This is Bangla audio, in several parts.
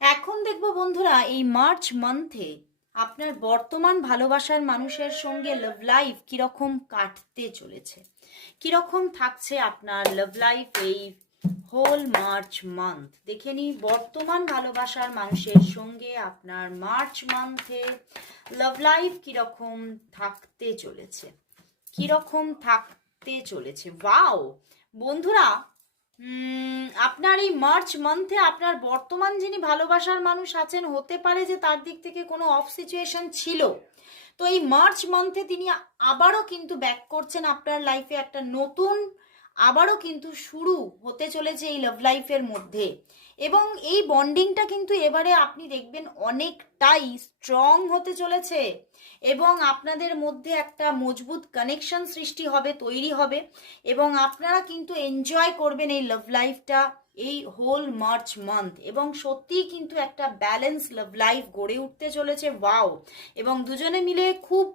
এখন দেখবো বন্ধুরা, এই মার্চ মান্থে আপনার বর্তমান ভালোবাসার মানুষের সঙ্গে লাভ লাইফ কিরকম কাটতে চলেছে, কিরকম থাকছে আপনার লাভ লাইফ এই হোল মার্চ মান্থ। দেখে নিই বর্তমান ভালোবাসার মানুষের সঙ্গে আপনার মার্চ মান্থে লাভ লাইফ কিরকম থাকতে চলেছে, কিরকম থাকতে চলেছে। ওয়াও বন্ধুরা, আপনার এই মার্চ মান্থে আপনার বর্তমান যিনি ভালোবাসার মানুষ আছেন, হতে পারে যে তার দিক থেকে কোনো অফ সিচুয়েশন ছিল, তো এই মার্চ মান্থে তিনি আবারও কিন্তু ব্যাক করছেন আপনার লাইফে। একটা নতুন আবারও কিন্তু শুরু হতে চলেছে এই লাভ লাইফের মধ্যে, এবং এই বন্ডিংটা কিন্তু এবারে আপনি দেখবেন অনেকটাই স্ট্রং হতে চলেছে, এবং আপনাদের মধ্যে একটা মজবুত কানেকশন সৃষ্টি হবে, তৈরি হবে, এবং আপনারা কিন্তু এনজয় করবেন এই লাভ লাইফটা এই হোল মার্চ মান্থ, এবং সত্যিই কিন্তু একটা ব্যালেন্স লাভ লাইফ গড়ে উঠতে চলেছে। ওয়াও! এবং দুজনে মিলে খুব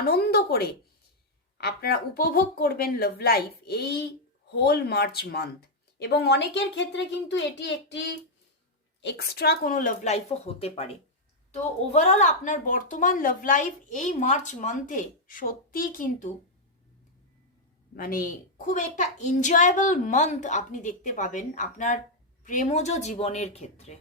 আনন্দ করে আপনারা উপভোগ করবেন লাভ লাইফ এই হোল মার্চ মান্থ। এবং অনেকের ক্ষেত্রে কিন্তু এটি একটি এক্সট্রা কোনো লাভ লাইফও হতে পারে। তো ওভারঅল আপনার বর্তমান লাভ লাইফ এই মার্চ মান্থে সত্যিই কিন্তু মানে খুব একটা এনজয়েবল মান্থ আপনি দেখতে পাবেন আপনার প্রেমজ জীবনের ক্ষেত্রে।